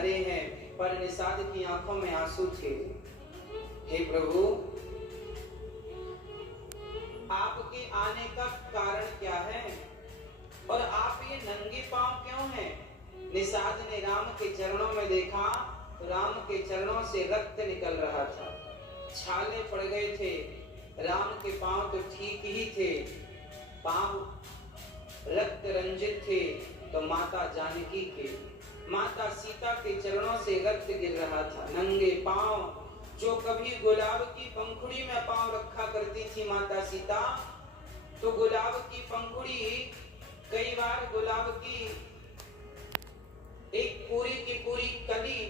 पधारे हैं, पर निषाद की आंखों में आंसू थे। हे प्रभु, आपके आने का कारण क्या है और आप ये नंगे पांव क्यों हैं? निषाद ने राम के चरणों में देखा तो राम के चरणों से रक्त निकल रहा था, छाले पड़ गए थे। राम के पांव तो ठीक ही थे, पांव रक्त रंजित थे, तो माता जानकी के, माता सीता के चरणों से रक्त गिर रहा था। नंगे पांव, जो कभी गुलाब की पंखुड़ी में पांव रखा करती थी माता सीता, तो गुलाब की पंखुड़ी, कई बार गुलाब की एक पूरी की पूरी कली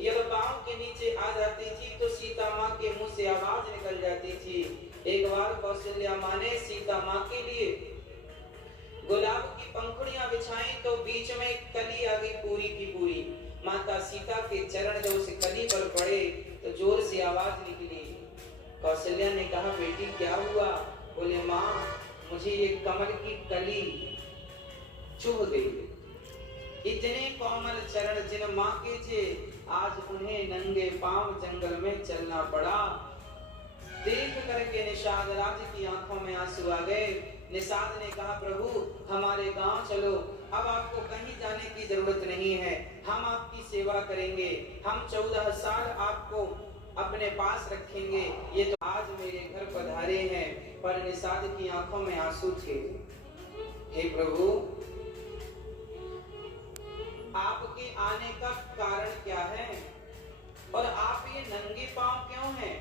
यदि पांव के नीचे आ जाती थी तो सीता माँ के मुंह से आवाज निकल जाती थी। एक बार कौशल्या माँ ने सीता माँ के लिए गुलाब की पंखुड़ियां बिछाई तो बीच में एक कली आ गई पूरी की पूरी। माता सीता के चरण जब उस कली पर पड़े तो जोर से आवाज निकली। कौशल्या ने कहा, बेटी क्या हुआ? बोले, माँ, मुझे ये कमल की कली चुभ गई। इतने कोमल चरण जिन माँ के थे, आज उन्हें नंगे पांव जंगल में चलना पड़ा। देख करके निषाद राज की आंखों में आंसू आ गए। निषाद ने कहा, प्रभु, हमारे गांव चलो, अब आपको कहीं जाने की जरूरत नहीं है, हम आपकी सेवा करेंगे, हम 14 साल आपको अपने पास रखेंगे। ये तो आज मेरे घर पधारे हैं, पर निषाद की आंखों में आंसू थे। हे प्रभु, आपके आने का कारण क्या है और आप ये नंगे पांव क्यों हैं?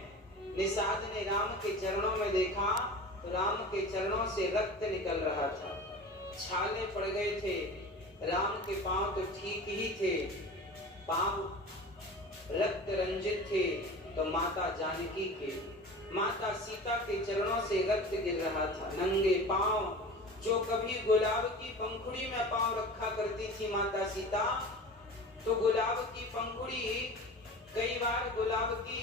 निषाद ने राम के चरणों में देखा तो राम के चरणों से रक्त निकल रहा था, छाले पड़ गए थे। राम के पांव तो ठीक ही थे, पांव रक्त रंजित थे, तो माता जानकी के, माता सीता के चरणों से रक्त गिर रहा था। नंगे पांव, जो कभी गुलाब की पंखुड़ी में पांव रखा करती थी माता सीता, तो गुलाब की पंखुड़ी, कई बार गुलाब की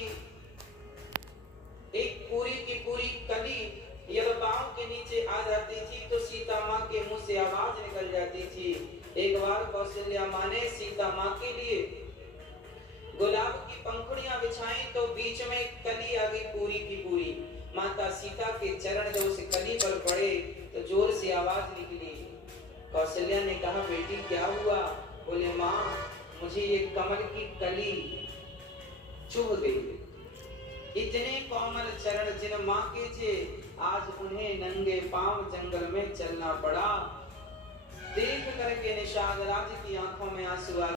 एक पूरी की पूरी कली यदि पांव के नीचे आ जाती थी तो सीता माँ के मुंह से आवाज निकल जाती थी। एक बार कौशल्या माँ ने सीता माँ के लिए गुलाब की पंखुड़ियां बिछाई तो बीच में एक कली आ गई पूरी की पूरी। माता सीता के चरण जब उस कली पर पड़े तो जोर से आवाज निकली। कौशल्या ने कहा, बेटी क्या हुआ? बोले, माँ, मुझे ये कमल की कली चुभ गई। इतने कोमल चरण जिन माँ के थे, आज उन्हें नंगे पांव जंगल में चलना पड़ा। देख करके निषाद राज की आंखों में आंसू आ